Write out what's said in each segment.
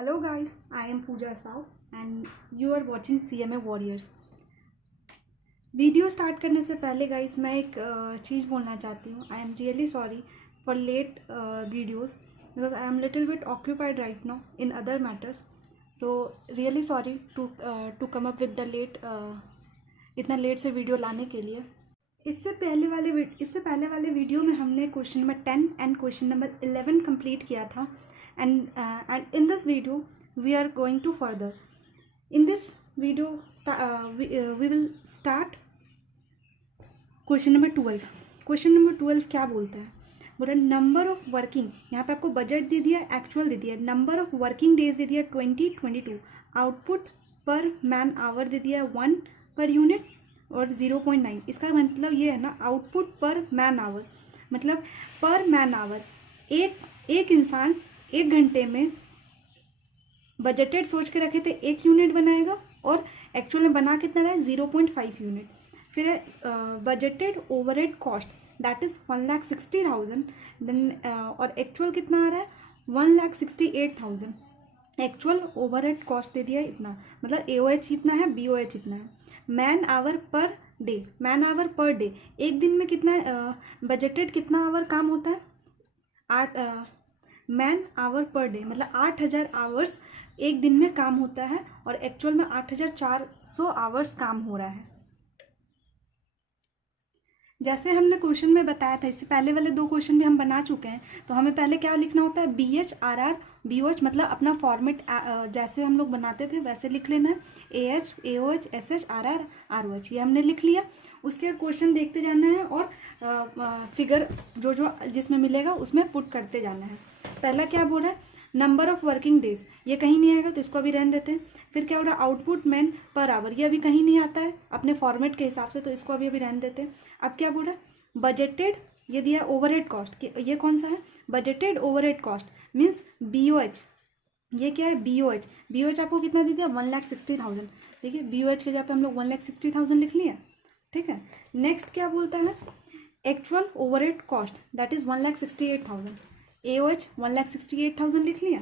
Hello guys, I am Pooja Sao and you are watching CMA Warriors. Video start करने से पहले guys मैं एक चीज़ बोलना चाहती हूँ. I am really sorry for late videos because I am little bit occupied right now in other matters. So really sorry to come up with the late इतना लेट से वीडियो लाने के लिए. इससे पहले वाले वीडियो में हमने question number 10 and question number 11 complete किया था. And in this video we are going to further. In this video we will start question number 12. Question number 12 क्या बोलता है? बोला नंबर ऑफ वर्किंग, यहाँ पे आपको बजट दे दिया, एक्चुअल दे दिया, नंबर ऑफ वर्किंग डेज दे दिया 2022, आउटपुट पर मैन आवर दे दिया 1 पर यूनिट और 0.9. इसका मतलब ये है ना, आउटपुट पर मैन आवर मतलब पर मैन आवर एक इंसान 1 घंटे में बजटेड सोच के रखे थे 1 यूनिट बनाएगा और एक्चुअल में बना कितना रहा है 0.5 यूनिट. फिर budgeted overhead cost that is 1,60,000 then और एक्चुअल कितना आ रहा है 1,68,000. एक्चुअल ओवरहेड कॉस्ट दे दिया इतना, मतलब AOH इतना है, BOH इतना है. मैन आवर पर डे एक दिन में कितना बजटेड कितना आवर काम होता है 8 मैन आवर पर डे मतलब 8,000 आवर्स एक दिन में काम होता है और एक्चुअल में 8,400 आवर्स काम हो रहा है. जैसे हमने क्वेश्चन में बताया था, इससे पहले वाले 2 क्वेश्चन भी हम बना चुके हैं. तो हमें पहले क्या लिखना होता है BH RR BOH मतलब अपना फॉर्मेट जैसे हम लोग बनाते थे वैसे लिख लेना है. AH AOH SH RR ROH ये हमने लिख लिया. उसके बाद क्वेश्चन देखते जाना है और फिगर जो जिसमें मिलेगा उसमें पुट करते जाना है. पहला क्या बोल रहा है नंबर ऑफ वर्किंग डेज, ये कहीं नहीं आएगा तो इसको अभी रहने देते हैं. फिर क्या हो रहा है आउटपुट मैन पर आवर, ये अभी कहीं नहीं आता है अपने फॉर्मेट के हिसाब से, तो इसको अभी रहने देते हैं. अब क्या बोल रहा है बजटेड, ये दिया ओवरहेड कॉस्ट, ये कौन सा है budgeted overhead cost means BOH. ये क्या है BOH आपको कितना दे दिया 1,60,000. देखिए BOH के जगह पे हम लोग 1,60,000 लिख लिया. ठीक है. नेक्स्ट क्या बोलता है actual overhead cost that is 1,68,000. AOH 1,68,000 लिख लिया.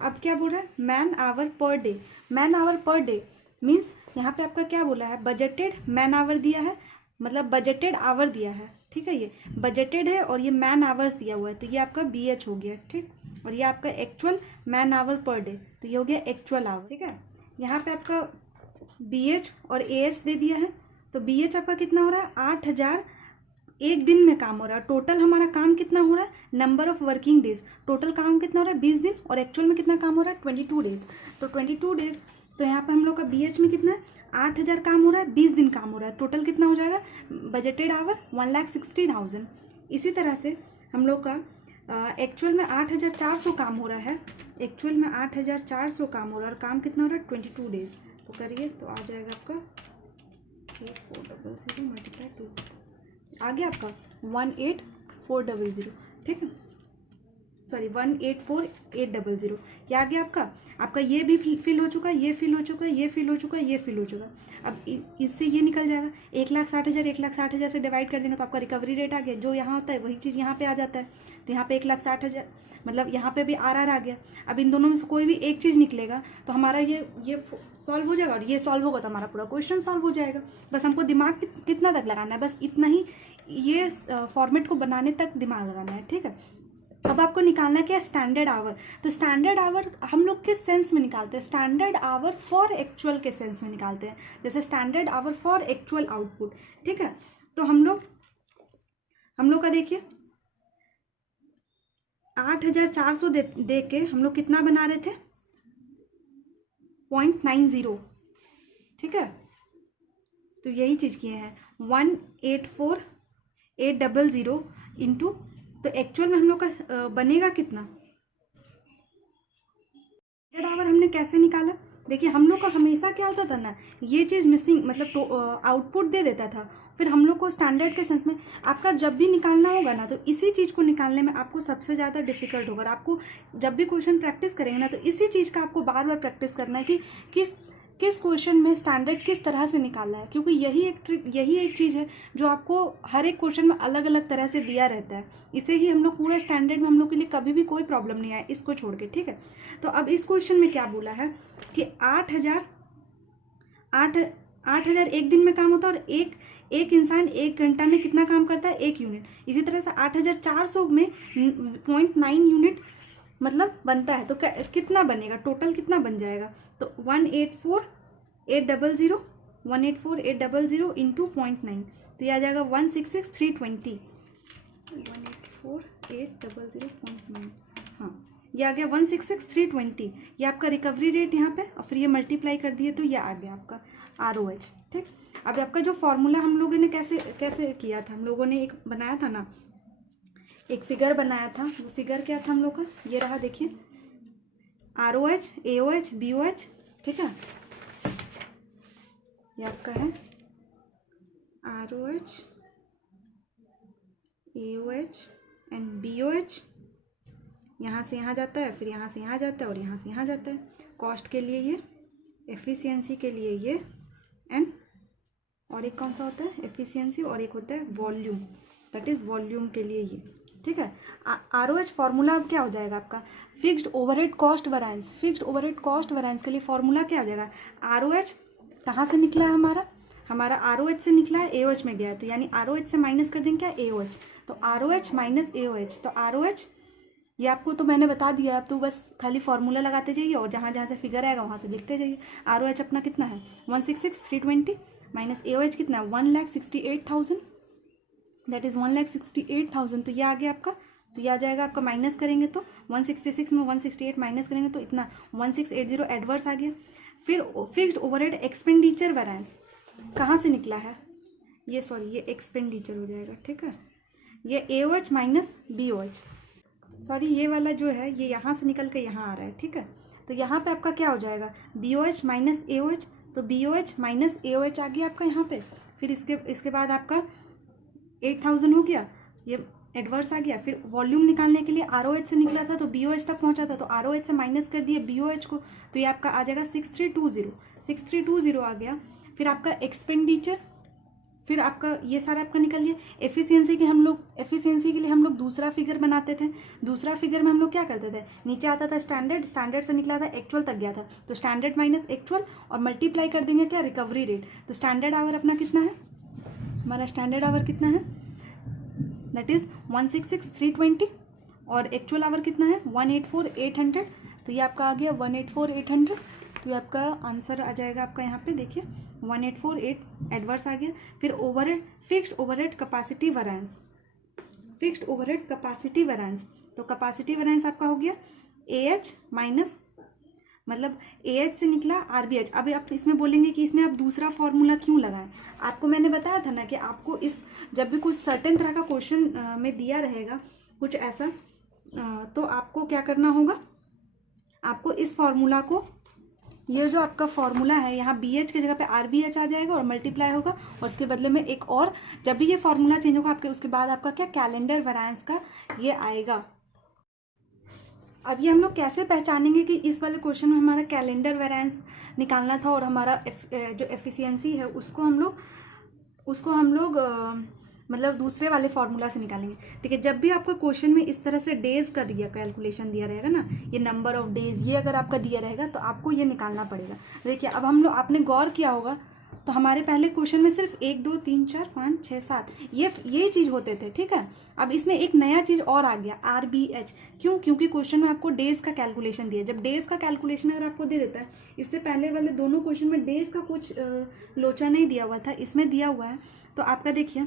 अब क्या बोल रहा है man hour per day means यहाँ पे आपका क्या बोला है बजटेड मैन आवर दिया है, मतलब बजटेड आवर दिया है. ठीक है, ये बजटेड है और ये मैन आवर्स दिया हुआ है तो ये आपका BH हो गया. ठीक, और ये आपका actual man hour per day तो ये हो गया एक्चुअल आवर. ठीक है, यहाँ पे आपका BH और AH दे दिया है तो BH आपका कितना हो रहा है 8,000 एक दिन में काम हो रहा है. टोटल हमारा काम कितना हो रहा है number of working days, total काम कितना हो रहा है 20 दिन और एक्चुअल में कितना काम हो रहा है 22 डेज. तो 22 डेज तो यहाँ पे हम लोग का BH में कितना है 8,000 काम हो रहा है, 20 दिन काम हो रहा है, टोटल कितना हो जाएगा बजटेड आवर 1,60,000. इसी तरह से हम लोग का एक्चुअल में 8,400 काम हो रहा है, एक्चुअल में 8,400 काम हो रहा है और काम कितना हो रहा है 22 डेज. तो करिए तो आ जाएगा आपका 400 मल्टीप्लाई 2 आ गया आपका 18400. ठीक है, सॉरी 184,800 क्या आ गया आपका ये भी फिल हो चुका है, ये फिल हो चुका है, ये फिल हो चुका है, ये फिल हो चुका है. अब इससे ये निकल जाएगा 1,60,000 से डिवाइड कर देंगे तो आपका रिकवरी रेट आ गया. जो यहाँ होता है वही चीज़ यहाँ पे आ जाता है. तो यहाँ पे 1,60,000 मतलब यहाँ पे भी RR आ गया. अब इन दोनों में से कोई भी एक चीज़ निकलेगा तो हमारा ये सॉल्व हो जाएगा और ये सॉल्व होगा तो हमारा पूरा क्वेश्चन सॉल्व हो जाएगा. बस हमको दिमाग कितना तक लगाना है, बस इतना ही, ये फॉर्मेट को बनाने तक दिमाग लगाना है. ठीक है, अब आपको निकालना क्या है स्टैंडर्ड आवर. तो स्टैंडर्ड आवर हम लोग किस सेंस में निकालते हैं स्टैंडर्ड आवर फॉर एक्चुअल के सेंस में निकालते हैं, जैसे standard hour for actual output. ठीक है, तो हम लोग का देखिए 8,400 दे के हम लोग कितना बना रहे थे 0.90. ठीक है, तो यही चीज़ किए हैं 184,800 इंटू, तो एक्चुअल में हम लोग का बनेगा कितना आवर हमने कैसे निकाला. देखिए हम लोग का हमेशा क्या होता था ना, ये चीज़ मिसिंग मतलब आउटपुट दे देता था. फिर हम लोग को स्टैंडर्ड के सेंस में आपका जब भी निकालना होगा ना तो इसी चीज़ को निकालने में आपको सबसे ज़्यादा डिफिकल्ट होगा. आपको जब भी क्वेश्चन प्रैक्टिस करेंगे ना तो इसी चीज़ का आपको बार बार प्रैक्टिस करना है कि किस क्वेश्चन में स्टैंडर्ड किस तरह से निकालना है, क्योंकि यही एक ट्रिक, यही एक चीज़ है जो आपको हर एक क्वेश्चन में अलग अलग तरह से दिया रहता है। इसे ही हम लोग पूरा स्टैंडर्ड में हम लोग के लिए कभी भी कोई प्रॉब्लम नहीं आया इसको छोड़ के, ठीक है। तो अब इस क्वेश्चन में क्या बोला है कि 8,000 एक दिन में काम होता है, और एक इंसान 1 घंटा में कितना काम करता है, 1 यूनिट। इसी तरह से 8,400 में 0.9 यूनिट मतलब बनता है। तो कितना बनेगा, टोटल कितना बन जाएगा, तो 184,800 इंटू 0.9, तो यह आ जाएगा 166,320। 184,800.9, हाँ ये आ गया 166,320। ये आपका रिकवरी रेट यहाँ पे, और फिर ये मल्टीप्लाई कर दिए तो ये आ गया आपका ROH, ठीक। अब आपका जो फॉर्मूला हम लोगों ने कैसे किया था, हम लोगों ने एक बनाया था ना, एक फिगर बनाया था। वो फिगर क्या था हम लोग का, ये रहा, देखिए, ROH, AOH, BOH, ठीक है। ये आपका है ROH, AOH एंड BOH। यहाँ से यहाँ जाता है, फिर यहाँ से यहाँ जाता है, और यहाँ से यहाँ जाता है। कॉस्ट के लिए ये, एफिशिएंसी के लिए ये, एंड और एक कौन सा होता है, एफिशिएंसी, और एक होता है वॉल्यूम, दैट इज़ वॉल्यूम के लिए ये, ठीक है। ROH फार्मूला अब क्या हो जाएगा आपका, fixed overhead cost variance. Fixed overhead cost variance के लिए फार्मूला क्या हो जाएगा, ROH कहाँ से निकला है, हमारा ROH से निकला है, AOH में गया है, तो यानी ROH से माइनस कर देंगे क्या, AOH, तो ROH माइनस AOH, तो ROH ये आपको तो मैंने बता दिया, आप तो बस खाली फार्मूला लगाते जाइए, और जहाँ जहाँ से फिगर आएगा वहाँ से लिखते जाइए। ROH अपना कितना है 166,320 माइनस AOH कितना है 1,68,000, दैट इज़ 1,68,000। तो ये आ गया आपका, तो ये आ जाएगा आपका, माइनस करेंगे तो 166 में 168 माइनस करेंगे तो इतना 1,680 एडवर्स आ गया। फिर फिक्स्ड ओवरहेड एक्सपेंडिचर वैरिएंस कहाँ से निकला है, ये सॉरी ये एक्सपेंडिचर हो जाएगा, ठीक है। ये AOH माइनस BOH, सॉरी ये वाला जो है ये यहाँ से निकल के यहाँ आ रहा है, ठीक है। तो यहाँ पे आपका क्या हो जाएगा, BOH माइनस AOH, तो BOH माइनस AOH आ गया आपका यहाँ पे। फिर इसके बाद आपका 8,000 हो गया, ये एडवर्स आ गया। फिर वॉल्यूम निकालने के लिए ROH से निकला था तो BOH तक पहुँचा था, तो ROH से माइनस कर दिए BOH को, तो ये आपका आ जाएगा 6320 आ गया। फिर आपका एक्सपेंडिचर, फिर आपका ये सारा आपका निकल गया। एफिशिएंसी के लिए हम लोग दूसरा फिगर बनाते थे। दूसरा फिगर में हम लोग क्या करते थे, नीचे आता था स्टैंडर्ड से निकला था एक्चुअल तक गया था, तो स्टैंडर्ड माइनस एक्चुअल और मल्टीप्लाई कर देंगे क्या, रिकवरी रेट। तो स्टैंडर्ड आवर अपना कितना है, हमारा स्टैंडर्ड आवर कितना है, दैट इज़ 166,320, और एक्चुअल आवर कितना है 184,800, तो ये आपका आ गया 184,800। तो ये आपका आंसर आ जाएगा आपका यहाँ पे, देखिए 184,800 एडवर्स आ गया। फिर overhead, fixed overhead capacity variance, fixed overhead capacity variance, तो कैपेसिटी वैरिएंस आपका हो गया AH माइनस, मतलब AH से निकला RBH। अब आप इसमें बोलेंगे कि इसमें आप दूसरा फॉर्मूला क्यों लगाएं, आपको मैंने बताया था ना कि आपको इस जब भी कुछ सर्टेन तरह का क्वेश्चन में दिया रहेगा कुछ ऐसा, तो आपको क्या करना होगा, आपको इस फॉर्मूला को, ये जो आपका फॉर्मूला है यहाँ BH की जगह पे RBH आ जाएगा और मल्टीप्लाई होगा, और इसके बदले में एक और, जब भी ये फॉर्मूला चेंज होगा आपके, उसके बाद आपका क्या कैलेंडर वैरिएंस का ये आएगा। अब ये हम लोग कैसे पहचानेंगे कि इस वाले क्वेश्चन में हमारा कैलेंडर वैरिएंस निकालना था, और हमारा जो एफिशिएंसी है उसको हम लोग मतलब दूसरे वाले फार्मूला से निकालेंगे। ठीक है, जब भी आपका क्वेश्चन में इस तरह से डेज का दिया कैलकुलेशन दिया रहेगा ना, ये नंबर ऑफ डेज ये अगर आपका दिया रहेगा तो आपको ये निकालना पड़ेगा। देखिए अब हम लोग, आपने गौर किया होगा तो हमारे पहले क्वेश्चन में सिर्फ 1 2 3 4 5 6 7 ये चीज़ होते थे। ठीक है, अब इसमें एक नया चीज़ और आ गया RBH। क्यों? क्योंकि क्वेश्चन में आपको डेज का कैलकुलेशन दिया। जब डेज का कैलकुलेशन अगर आपको दे देता है, इससे पहले वाले दोनों क्वेश्चन में डेज का कुछ लोचा नहीं दिया हुआ था, इसमें दिया हुआ है। तो आपका देखिए,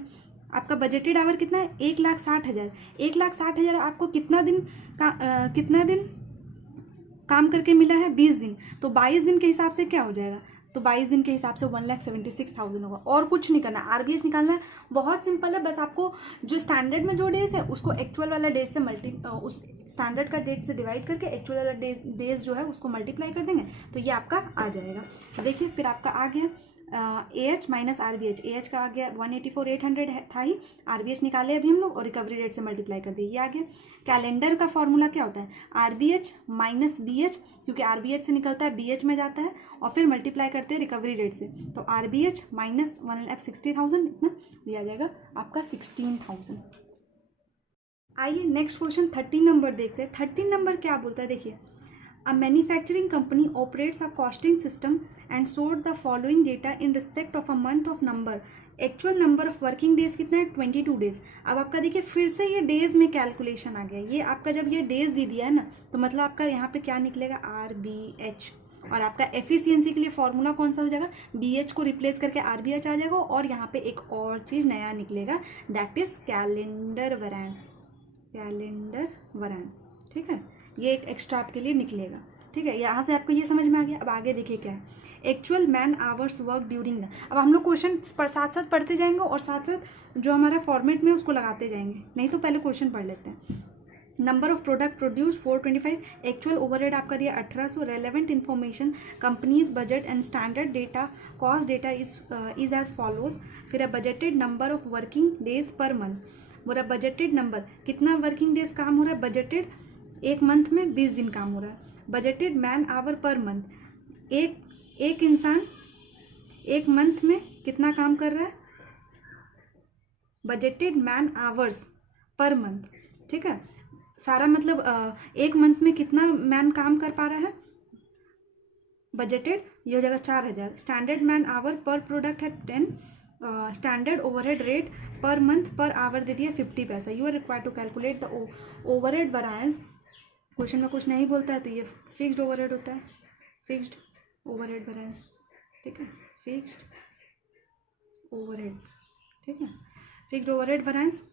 आपका बजटेड आवर कितना है 1,60,000। 1,60,000 आपको कितना दिन काम करके मिला है 20 दिन। तो 22 दिन के हिसाब से क्या हो जाएगा, तो 22 दिन के हिसाब से 1,76,000 होगा। और कुछ नहीं करना, RBH निकालना है, बहुत सिंपल है। बस आपको जो स्टैंडर्ड में जो डेज है उसको एक्चुअल वाला डेज से उस स्टैंडर्ड का डेट से डिवाइड करके एक्चुअल वाला डेज जो है उसको मल्टीप्लाई कर देंगे तो ये आपका आ जाएगा। देखिए फिर आपका आ गया A H minus R B H, A H का आ गया 184,800 था ही, आर बी एच निकाले अभी हम लोग और रिकवरी रेट से मल्टीप्लाई कर दिए, ये आ गया। कैलेंडर का फॉर्मूला क्या होता है, R B H minus B H, क्योंकि आर बी एच से निकलता है बी एच में जाता है और फिर मल्टीप्लाई करते हैं रिकवरी रेट से, तो आर बी एच माइनस 1,60,000 इतना ये आ जाएगा आपका 16,000। आइए नेक्स्ट क्वेश्चन 13 नंबर देखते हैं। 13 नंबर क्या बोलता है, देखिए, A manufacturing company operates a costing system and stored the following data in respect of a month of number. Actual number of working days कितना है, 22 डेज। अब आपका देखिए फिर से ये डेज में कैलकुलेशन आ गया, ये आपका जब ये डेज दे दिया है ना, तो मतलब आपका यहाँ पे क्या निकलेगा, आर बी एच, और आपका एफिशिएंसी के लिए फॉर्मूला कौन सा हो जाएगा, बी एच को रिप्लेस करके आर बी एच आ जाएगा, और यहाँ पे एक और चीज़ नया निकलेगा, दैट इज कैलेंडर वैरेंस, कैलेंडर वैरेंस, ठीक है, ये एक एक्स्ट्रा आपके लिए निकलेगा, ठीक है। यहाँ से आपको ये समझ में आ गया। अब आगे देखिए क्या है, actual man hours work during the, अब हम लोग क्वेश्चन साथ साथ पढ़ते जाएंगे और साथ साथ जो हमारा फॉर्मेट में उसको लगाते जाएंगे, नहीं तो पहले क्वेश्चन पढ़ लेते हैं। Number of product produce 425, actual overhead आपका दिया 1800, relevant information companies budget and standard data cost data is as follows, फिर है budgeted number of working days per month, बोला बजटेड नंबर कितना वर्किंग डेज काम हो रहा है, बजटेड एक मंथ में 20 दिन काम हो रहा है, budgeted man hour per month, एक इंसान एक मंथ में कितना काम कर रहा है, budgeted man hours per month, ठीक है, सारा मतलब एक मंथ में कितना मैन काम कर पा रहा है, बजटेड ये हो जाएगा 4,000, स्टैंडर्ड मैन आवर पर प्रोडक्ट है 10, स्टैंडर्ड ओवरहेड रेट पर मंथ पर आवर दे दिया 50 पैसा। You are required to calculate the overhead variance, question में कुछ नहीं बोलता है तो ये फिक्स्ड ओवरहेड होता है, फिक्स्ड ओवरहेड वैरिएंस, ठीक है, फिक्स्ड ओवरहेड, ठीक है, फिक्स्ड ओवरहेड वैरिएंस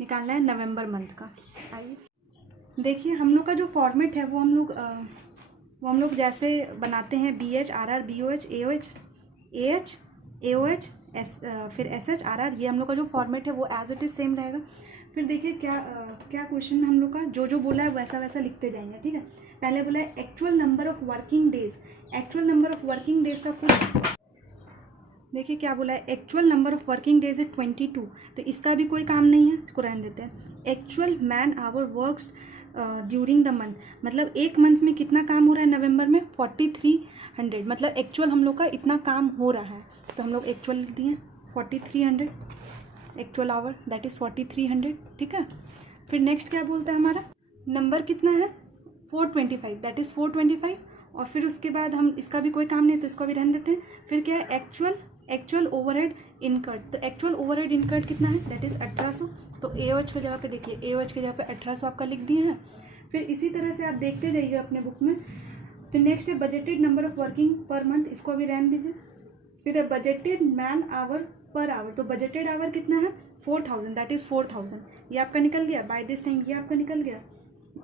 निकालना है नवंबर मंथ का। आइए देखिए हम लोग का जो फॉर्मेट है वो हम लोग जैसे बनाते हैं, B H R R B O H A O H A O H S, फिर एस एच आर आर, ये हम लोग का जो फॉर्मेट है वो एज इट इज़ सेम रहेगा। फिर देखिए क्या क्वेश्चन में हम लोग का जो बोला है वैसा वैसा लिखते जाएंगे, ठीक है। पहले बोला है actual number of working days, actual number of working days का कुछ देखिए क्या बोला है, actual number of working days है 22, तो इसका भी कोई काम नहीं है, इसको रहने देते हैं। Actual man hour works during the month, मतलब एक मंथ में कितना काम हो रहा है नवंबर में, 4300, मतलब एक्चुअल हम लोग का इतना काम हो रहा है, तो हम लोग एक्चुअल लिख दिए 4300, एक्चुअल आवर दैट इज़ 4300, ठीक है। फिर नेक्स्ट क्या बोलता है हमारा, नंबर कितना है 425, दैट इज़ 425, और फिर उसके बाद हम इसका भी कोई काम नहीं तो इसको भी रहने देते हैं। फिर क्या है, एक्चुअल ओवरहेड इनकर्ड, तो एक्चुअल ओवरहेड इनकर्ड कितना है, दैट इज़ 1800, तो ए ओ एच की जगह पे देखिए, ए ओ एच की जगह पे 1800 आपका लिख दिए हैं। फिर इसी तरह से आप देखते जाइए अपने बुक में। फिर नेक्स्ट है budgeted number of working per month, इसको भी रहने दीजिए। फिर है budgeted man hour per hour, तो बजटेड आवर कितना है 4000, दैट इज़ 4000, ये आपका निकल गया बाय दिस टाइम, ये आपका निकल गया,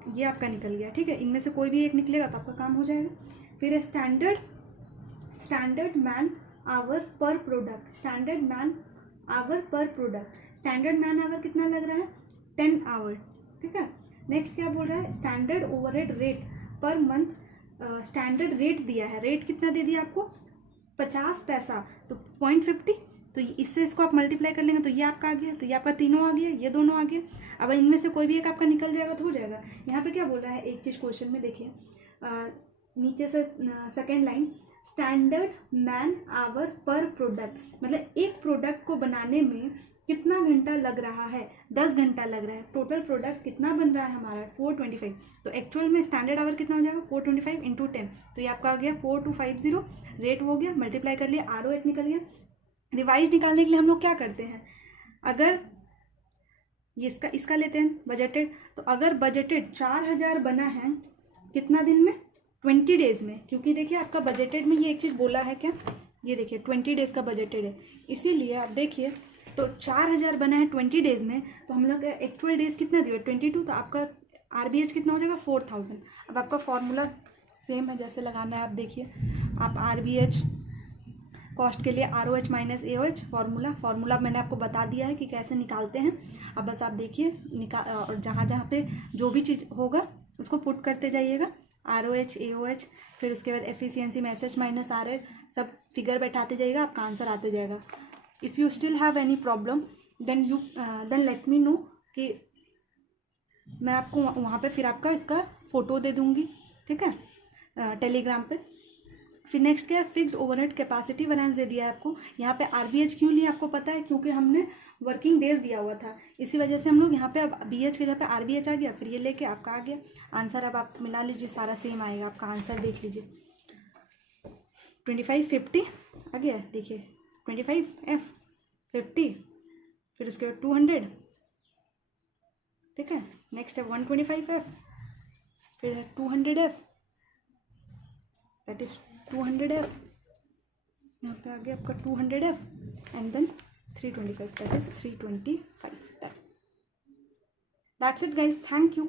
ये आपका निकल गया, ठीक है। इनमें से कोई भी एक निकलेगा तो आपका काम हो जाएगा। फिर है स्टैंडर्ड मैन आवर पर प्रोडक्ट, स्टैंडर्ड मैन आवर पर प्रोडक्ट, स्टैंडर्ड मैन आवर कितना लग रहा है 10 आवर, ठीक है। नेक्स्ट क्या बोल रहा है, स्टैंडर्ड ओवरहेड रेट पर मंथ, स्टैंडर्ड रेट दिया है, रेट कितना दे दिया आपको 50 पैसा, तो 0.50, तो इससे इसको आप मल्टीप्लाई कर लेंगे तो ये आपका आ गया, तो ये आपका तीनों आ गया, ये दोनों आ गया। अब इनमें से कोई भी एक आपका निकल जाएगा तो हो जाएगा। यहाँ पे क्या बोल रहा है, एक चीज़ क्वेश्चन में देखिए, नीचे से second line, standard man hour पर प्रोडक्ट, मतलब एक प्रोडक्ट को बनाने में कितना घंटा लग रहा है, 10 घंटा लग रहा है। टोटल प्रोडक्ट कितना बन रहा है हमारा 425, तो एक्चुअल में स्टैंडर्ड आवर कितना हो जाएगा 425 इंटू 10, तो ये आपका आ गया 4250, रेट हो गया, मल्टीप्लाई कर लिया, आर ओ एच निकल गया। रिवाइज निकालने के लिए हम लोग क्या करते हैं, अगर ये इसका लेते हैं बजटेड, तो अगर बजटेड 4000 बना है कितना दिन में 20 डेज में, क्योंकि देखिए आपका बजटेड में ये एक चीज़ बोला है क्या, ये देखिए 20 डेज का बजटेड है, इसीलिए आप देखिए तो 4000 बना है 20 डेज में, तो हम लोग एक्चुअल डेज कितना दिया 22, तो आपका आरबीएच कितना हो जाएगा 4000। अब आपका फॉर्मूला सेम है जैसे लगाना है, आप देखिए, आप आरबीएच कॉस्ट के लिए आर ओ एच माइनस ए ओ एच फॉर्मूला मैंने आपको बता दिया है कि कैसे निकालते हैं। अब बस आप देखिए और जहाँ पे जो भी चीज़ होगा उसको पुट करते जाइएगा, ROH AOH, फिर उसके बाद एफिशिएंसी में SH माइनस RR, सब फिगर बैठाते जाइएगा, आपका आंसर आते जाएगा. If you still have any problem then let me know, कि मैं आपको वहाँ पे फिर आपका इसका फ़ोटो दे दूँगी, ठीक है, टेलीग्राम पे. फिर नेक्स्ट क्या है, फिक्स्ड ओवरहेड कैपेसिटी वैरिएंस दे दिया है आपको. यहाँ पे RBH क्यों लिया आपको पता है, क्योंकि हमने वर्किंग डेज दिया हुआ था, इसी वजह से हम लोग यहाँ पे अब BH के जगह पे RBH आ गया, फिर ये लेके आपका आ गया आंसर. अब आप मिला लीजिए, सारा सेम आएगा आपका आंसर, देख लीजिए. 25 50 आ गया, देखिए 25F 50, फिर उसके बाद 200, ठीक है. नेक्स्ट है 125F, फिर है 200F, दैट इज 200F, यहाँ पे आ गया आपका 200F, and then 325, that is 325. That's it guys, thank you.